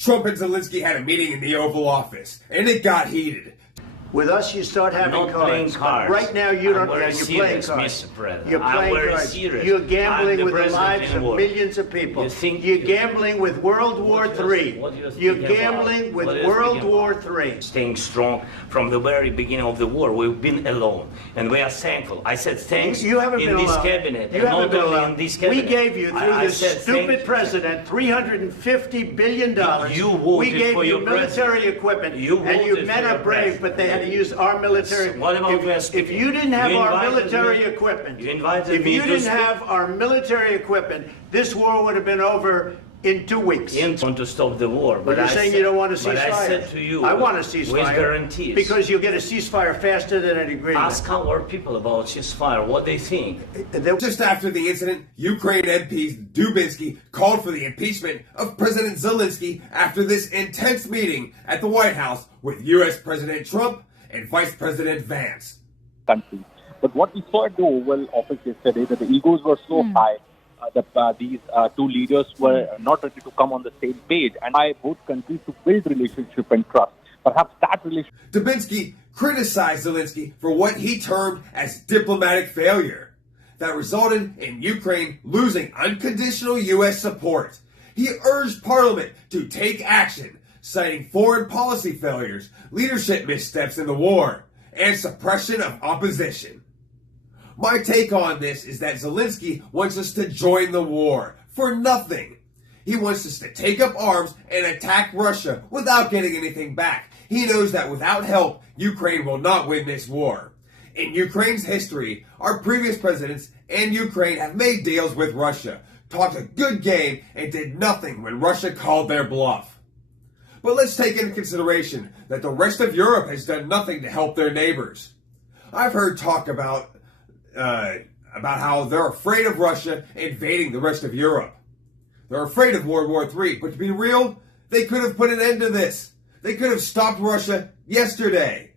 Trump and Zelinsky had a meeting in the Oval Office, and it got heated. With us, you start having not cards. playing cards. Right now, you don't. You're playing cards. Mr. President. You're playing cards. Serious. You're gambling with the lives of war. millions of people. You're gambling with World War III. You're gambling with World War III. Staying strong from the very beginning of the war. We've been alone, and we are thankful. I said thanks you haven't in been this alone. cabinet. You haven't been alone. In this cabinet. We gave you, through this stupid president, $350 billion. You voted we gave for you your military president. equipment, You and you voted men for are your brave, president. but they had to use our military. What about If you didn't have our military equipment, you invited if me you to didn't have our military equipment, this war would have been over in 2 weeks. I want to stop the war, But you're saying you don't want a ceasefire. But I said to you, I want a ceasefire. with guarantees. Because you'll get a ceasefire faster than an agreement. Ask our people about ceasefire, what they think. Just after the incident, Ukraine MP Dubinsky called for the impeachment of President Zelinsky after this intense meeting at the White House with U.S. President Trump and Vice President Vance. Country. But what we saw at the Oval Office yesterday, that the egos were so high that these two leaders were not ready to come on the same page, and by both countries to build relationship and trust. Perhaps that relationship. Dubinsky criticized Zelinsky for what he termed as diplomatic failure that resulted in Ukraine losing unconditional U.S. support. He urged Parliament to take action, citing foreign policy failures, leadership missteps in the war, and suppression of opposition. My take on this is that Zelinsky wants us to join the war for nothing. He wants us to take up arms and attack Russia without getting anything back. He knows that without help, Ukraine will not win this war. In Ukraine's history, our previous presidents and Ukraine have made deals with Russia, talked a good game, and did nothing when Russia called their bluff. But let's take into consideration that the rest of Europe has done nothing to help their neighbors. I've heard talk about how they're afraid of Russia invading the rest of Europe. They're afraid of World War III, but to be real, they could have put an end to this. They could have stopped Russia yesterday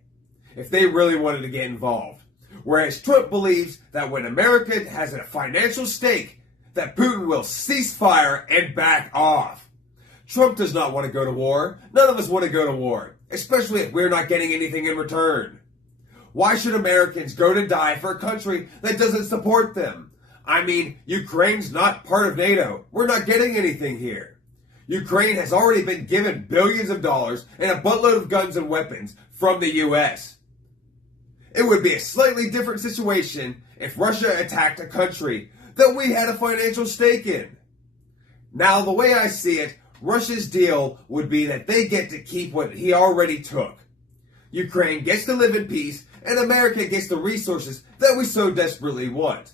if they really wanted to get involved. Whereas Trump believes that when America has a financial stake, that Putin will cease fire and back off. Trump does not want to go to war. None of us want to go to war, especially if we're not getting anything in return. Why should Americans go to die for a country that doesn't support them? I mean, Ukraine's not part of NATO. We're not getting anything here. Ukraine has already been given billions of dollars and a buttload of guns and weapons from the U.S. It would be a slightly different situation if Russia attacked a country that we had a financial stake in. Now, the way I see it, Russia's deal would be that they get to keep what he already took. Ukraine gets to live in peace, and America gets the resources that we so desperately want.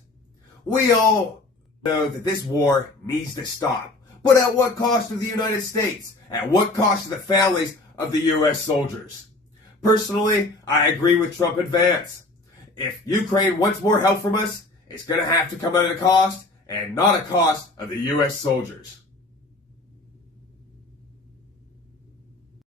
We all know that this war needs to stop. But at what cost to the United States? At what cost to the families of the U.S. soldiers? Personally, I agree with Trump and Vance. If Ukraine wants more help from us, it's going to have to come at a cost, and not a cost of the U.S. soldiers.